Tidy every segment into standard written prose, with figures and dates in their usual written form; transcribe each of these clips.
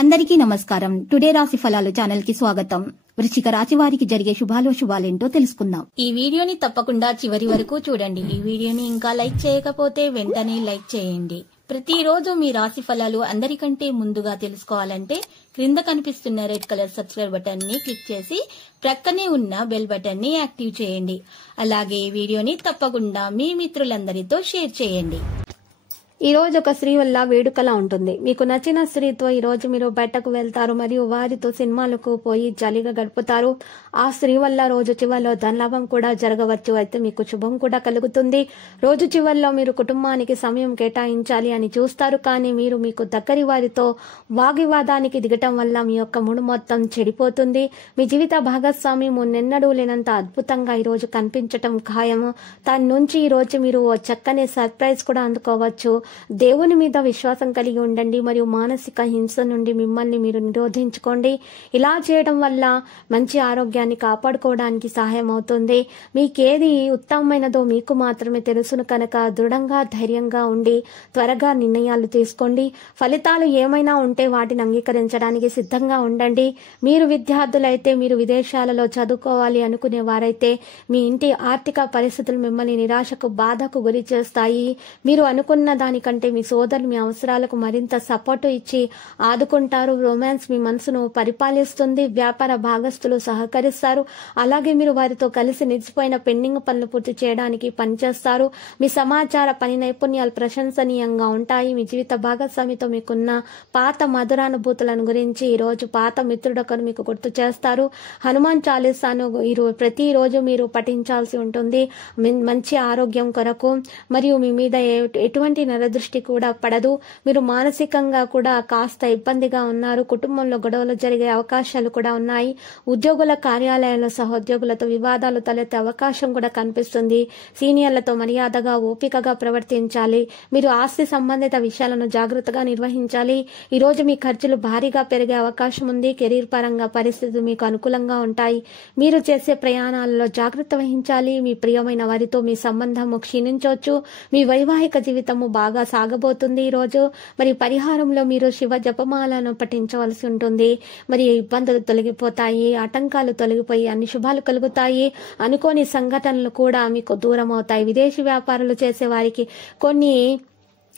అందరికీ నమస్కారం. టుడే రాశి ఫలాలు ఛానల్ కి స్వాగతం. వృశ్చిక రాశి వారికి జరిగే శుభాలేంటో తెలుసుకుందాం. ఈ వీడియోని తప్పకుండా చివరి వరకు చూడండి. ఈ వీడియోని ఇంకా లైక్ చేయకపోతే వెంటనే లైక్ చేయండి. ప్రతిరోజు మీ రాశి ఫలాలు అందరికంటే ముందుగా తెలుసుకోవాలంటే క్రింద కనిపిస్తున్న రెడ్ కలర్ సబ్స్క్రైబ్ బటన్ ని క్లిక్ చేసి ప్రక్కనే ఉన్న బెల్ బటన్ ని యాక్టివ్ చేయండి. అలాగే ఈ వీడియోని తప్పకుండా మీ మిత్రులందరితో షేర్ చేయండి. ఈ రోజు ఒక స్త్రీ వల్ల వేడుకలా ఉంటుంది. మీకు నచ్చిన స్త్రీతో ఈ రోజు మీరు బయటకు వెళ్తారు మరియు వారితో సినిమాలకు పోయి జాలీగా గడుపుతారు. ఆ స్త్రీ వల్ల రోజు చివరిలో ధనలాభం కూడా జరగవచ్చు. అయితే మీకు శుభం కూడా కలుగుతుంది. రోజు చివరిలో మీరు కుటుంబానికి సమయం కేటాయించాలి అని చూస్తారు, కానీ మీరు మీకు దగ్గరి వారితో వాగ్వివాదానికి దిగటం వల్ల మీ యొక్క మూడు మొత్తం చెడిపోతుంది. మీ జీవిత భాగస్వామి మున్నెన్నడూ లేనంత అద్భుతంగా ఈ రోజు కనిపించటం ఖాయము. దాని నుంచి ఈ రోజు మీరు ఓ చక్కని సర్ప్రైజ్ కూడా అందుకోవచ్చు. దేవుని మీద విశ్వాసం కలిగి ఉండండి మరియు మానసిక హింస నుండి మిమ్మల్ని మీరు నిరోధించుకోండి. ఇలా చేయడం వల్ల మంచి ఆరోగ్యాన్ని కాపాడుకోవడానికి సహాయం అవుతుంది. మీకేది ఉత్తమమైనదో మీకు మాత్రమే తెలుసును కనుక దృఢంగా ధైర్యంగా ఉండి త్వరగా నిర్ణయాలు తీసుకోండి. ఫలితాలు ఏమైనా ఉంటే వాటిని అంగీకరించడానికి సిద్ధంగా ఉండండి. మీరు విద్యార్థులైతే, మీరు విదేశాలలో చదువుకోవాలి అనుకునే వారైతే మీ ఇంటి ఆర్థిక పరిస్థితులు మిమ్మల్ని నిరాశకు బాధకు గురి చేస్తాయి. మీరు అనుకున్న దానికంటే మీ సోదరులు మీ అవసరాలకు మరింత సపోర్టు ఇచ్చి ఆదుకుంటారు. రొమాన్స్ మీ మనసును పరిపాలిస్తుంది. వ్యాపార భాగస్తులు సహకరిస్తారు. అలాగే మీరు వారితో కలిసి నిలిచిపోయిన పెండింగ్ పనులు పూర్తి చేయడానికి పనిచేస్తారు. మీ సమాచార పని నైపుణ్యాలు ప్రశంసనీయంగా ఉంటాయి. మీ జీవిత భాగస్వామితో మీకున్న పాత మధురానుభూతులను గురించి ఈ రోజు పాత మిత్రుడొకరు మీకు గుర్తు చేస్తారు. హనుమాన్ చాలీసాను ప్రతిరోజు మీరు పఠించాల్సి ఉంటుంది మంచి ఆరోగ్యం కొరకు. మరియు మీ మీద ఎటువంటి నరదృష్టి కూడా పడదు. మీరు మానసికంగా కూడా కాస్త ఇబ్బందిగా ఉన్నారు. కుటుంబంలో గొడవలు జరిగే అవకాశాలు కూడా ఉన్నాయి. ఉద్యోగుల కార్యాలయాల్లో సహోద్యోగులతో వివాదాలు తలెత్తే అవకాశం కూడా కనిపిస్తుంది. సీనియర్లతో మర్యాదగా ఓపికగా ప్రవర్తించాలి. మీరు ఆస్తి సంబంధిత విషయాలను జాగ్రత్తగా నిర్వహించాలి. ఈ రోజు మీ ఖర్చులు భారీగా పెరిగే అవకాశం ఉంది. కెరీర్ పరంగా పరిస్థితులు మీకు అనుకూలంగా ఉంటాయి. మీరు చేసే ప్రయాణాలలో జాగ్రత్త వహించాలి. మీ ప్రియమైన వారితో మీ సంబంధము క్షీణించవచ్చు. మీ వైవాహిక జీవితము బాగా సాగబోతుంది ఈ రోజు. మరి పరిహారంలో మీరు శివ జపమాలను పఠించవలసి ఉంటుంది. మరి ఇబ్బందులు తొలగిపోతాయి, ఆటంకాలు తొలగిపోయి అన్ని శుభాలు కలుగుతాయి. అనుకోని సంఘటనలు కూడా మీకు దూరం అవుతాయి. విదేశీ వ్యాపారాలు చేసే వారికి కొన్ని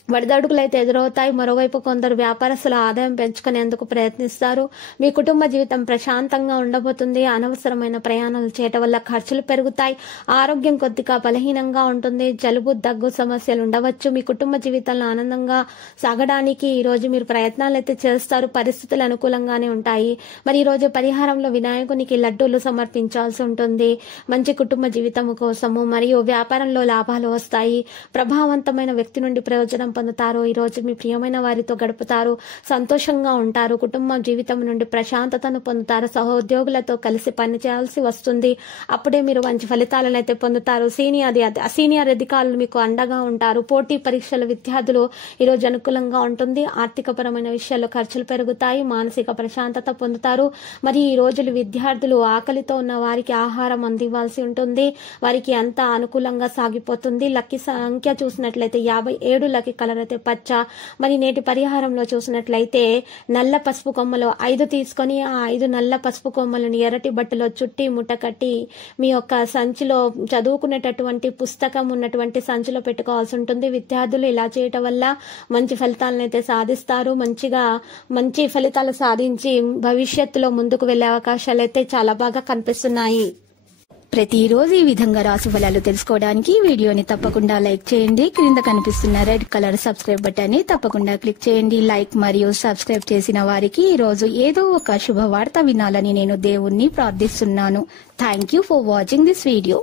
వడదడుగులు అయితే ఎదురవుతాయి. మరోవైపు కొందరు వ్యాపారస్తుల ఆదాయం పెంచుకునేందుకు ప్రయత్నిస్తారు. మీ కుటుంబ జీవితం ప్రశాంతంగా ఉండబోతుంది. అనవసరమైన ప్రయాణాలు చేయటం వల్ల ఖర్చులు పెరుగుతాయి. ఆరోగ్యం కొద్దిగా బలహీనంగా ఉంటుంది. జలుబు దగ్గు సమస్యలు ఉండవచ్చు. మీ కుటుంబ జీవితంలో ఆనందంగా సాగడానికి ఈ రోజు మీరు ప్రయత్నాలు అయితే చేస్తారు. పరిస్థితులు అనుకూలంగానే ఉంటాయి. మరి ఈ రోజు పరిహారంలో వినాయకునికి లడ్డూలు సమర్పించాల్సి ఉంటుంది. మంచి కుటుంబ జీవితం కోసము మరియు వ్యాపారంలో లాభాలు వస్తాయి. ప్రభావవంతమైన వ్యక్తి నుండి ప్రయోజనం పొందుతారు. ఈ రోజు మీ ప్రియమైన వారితో గడుపుతారు. సంతోషంగా ఉంటారు. కుటుంబ జీవితం నుండి ప్రశాంతతను పొందుతారు. సహోద్యోగులతో కలిసి పనిచేయాల్సి వస్తుంది. అప్పుడే మీరు మంచి ఫలితాలను అయితే పొందుతారు. సీనియర్ అధికారులు మీకు అండగా ఉంటారు. పోటీ పరీక్షల విద్యార్థులు ఈ రోజు అనుకూలంగా ఉంటుంది. ఆర్థిక పరమైన విషయాల్లో ఖర్చులు పెరుగుతాయి. మానసిక ప్రశాంతత పొందుతారు. మరి ఈ రోజులు విద్యార్థులు ఆకలితో ఉన్న వారికి ఆహారం అందివ్వాల్సి ఉంటుంది. వారికి అంతా అనుకూలంగా సాగిపోతుంది. లక్కీ సంఖ్య చూసినట్లయితే 57, లక్కీ కలర్ అయితే పచ్చ. మరి నేటి పరిహారంలో చూసినట్లయితే నల్ల పసుపు కొమ్మలు 5 తీసుకొని ఆ 5 నల్ల పసుపు కొమ్మలను ఎర్రటి బట్టలో చుట్టి ముట్ట కట్టి మీ యొక్క సంచిలో చదువుకునేటటువంటి పుస్తకం ఉన్నటువంటి సంచిలో పెట్టుకోవాల్సి ఉంటుంది. విద్యార్థులు ఇలా చేయటం వల్ల మంచి ఫలితాలను అయితే సాధిస్తారు. మంచి ఫలితాలు సాధించి భవిష్యత్తులో ముందుకు వెళ్లే అవకాశాలు అయితే చాలా బాగా కనిపిస్తున్నాయి. ప్రతిరోజు ఈ విధంగా రాశి ఫలాలు తెలుసుకోవడానికి వీడియోని తప్పకుండా లైక్ చేయండి. క్రింద కనిపిస్తున్న రెడ్ కలర్ సబ్స్క్రైబ్ బటన్ ని తప్పకుండా క్లిక్ చేయండి. లైక్ మరియు సబ్స్క్రైబ్ చేసిన వారికి ఈ రోజు ఏదో ఒక శుభవార్త వినాలని నేను దేవుణ్ణి ప్రార్థిస్తున్నాను. Thank you for watching this video.